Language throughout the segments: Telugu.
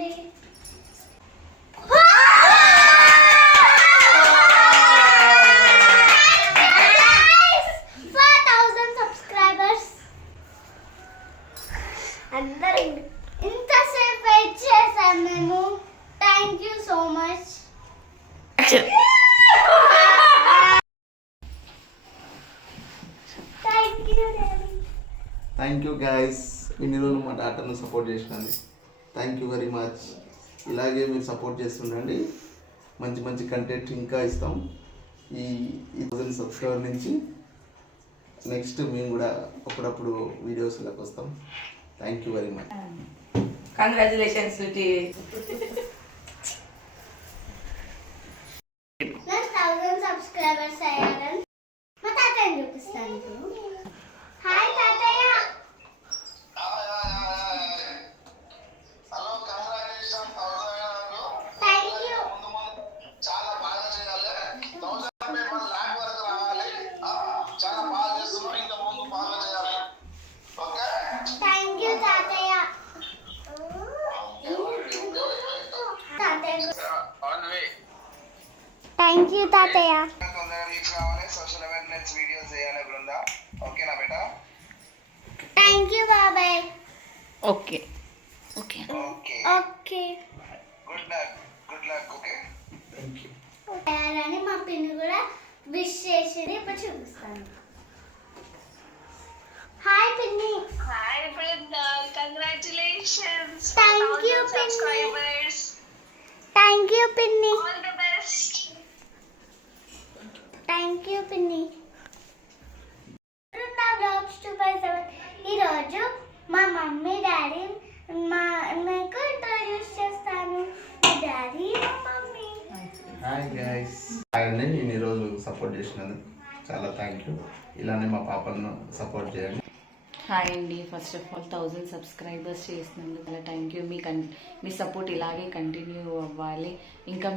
చేయండి. అందరూ ఇంతసేపు వెయిట్ చేశాం మేము. Thank you so much. Thank you guys, ఇన్ని రోజులు మా డాటర్ను సపోర్ట్ చేసినండి. Thank you very much. ఇలాగే మీరు సపోర్ట్ చేస్తుండండి. మంచి మంచి కంటెంట్ ఇంకా ఇస్తాం. ఈ 1000 సబ్స్క్రైబర్ నుంచి నెక్స్ట్ మేము కూడా అప్పుడప్పుడు వీడియోస్లోకి వస్తాం. Thank you very much. Congratulations sweetie. 1000 subscribers అయ్యారని మా తాతయ్య చూపిస్తాను. హాయ్ తాతయ్య. Thank you. చాలా బాగా చేయాలి. 1000 మన ల్యాబ్ వరకు రావాలి. చాలా బాగా చేస్తున్నాం, ఇంకా ముందు బాగా చేయాలి. ఓకే, థ్యాంక్ యూ తాతయ్య. తాతయ్య ఆన్ వే. థ్యాంక్ యూ తాతయ్య. తొందరగా రీచ్ కావాలి. సోషల్ అవేర్నెస్ వీడియోస్ చేయాలి బృందా. ఓకేనా బేటా? థ్యాంక్ యూ బాబాయ్. Okay okay okay, okay. Good luck, good luck. Okay, thank you. అని మా పిన్ని కూడా విష్ చేసింది. ఇప్పుడు చూపిస్తాను. హాయ్ పిన్ని. Hi Brinda, congratulations. Thank you, 1000 subscribers. Thank you పిన్ని. All the best. Thank you పిన్ని. నా బ్లాగ్స్ 2/7. ఈరోజు మా మమ్మీ డాడీ మీకు ఇంట్రడ్యూస్ చేస్తాను. మా డాడీ మా మమ్మీ. Hi guys. హాయ్ అండి, నేను ఈరోజు సపోర్ట్ చేసినందుకు చాలా థ్యాంక్ యూ. ఇలానే మా పాపను సపోర్ట్ చేయండి. హాయ్ అండి. ఫస్ట్ ఆఫ్ ఆల్ 1000 సబ్స్క్రైబర్స్ చేసినందుకు చాలా థ్యాంక్ యూ. మీ సపోర్ట్ ఇలాగే కంటిన్యూ అవ్వాలి. ఇంకా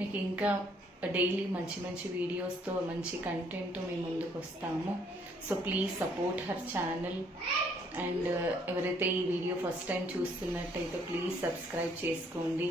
మీకు ఇంకా డైలీ మంచి మంచి వీడియోస్తో మంచి కంటెంట్తో మేము ముందుకు వస్తాము. So please support her channel. And ఎవరైతే ఈ వీడియో ఫస్ట్ టైం చూస్తున్నట్టయితే ప్లీజ్ సబ్స్క్రైబ్ చేసుకోండి.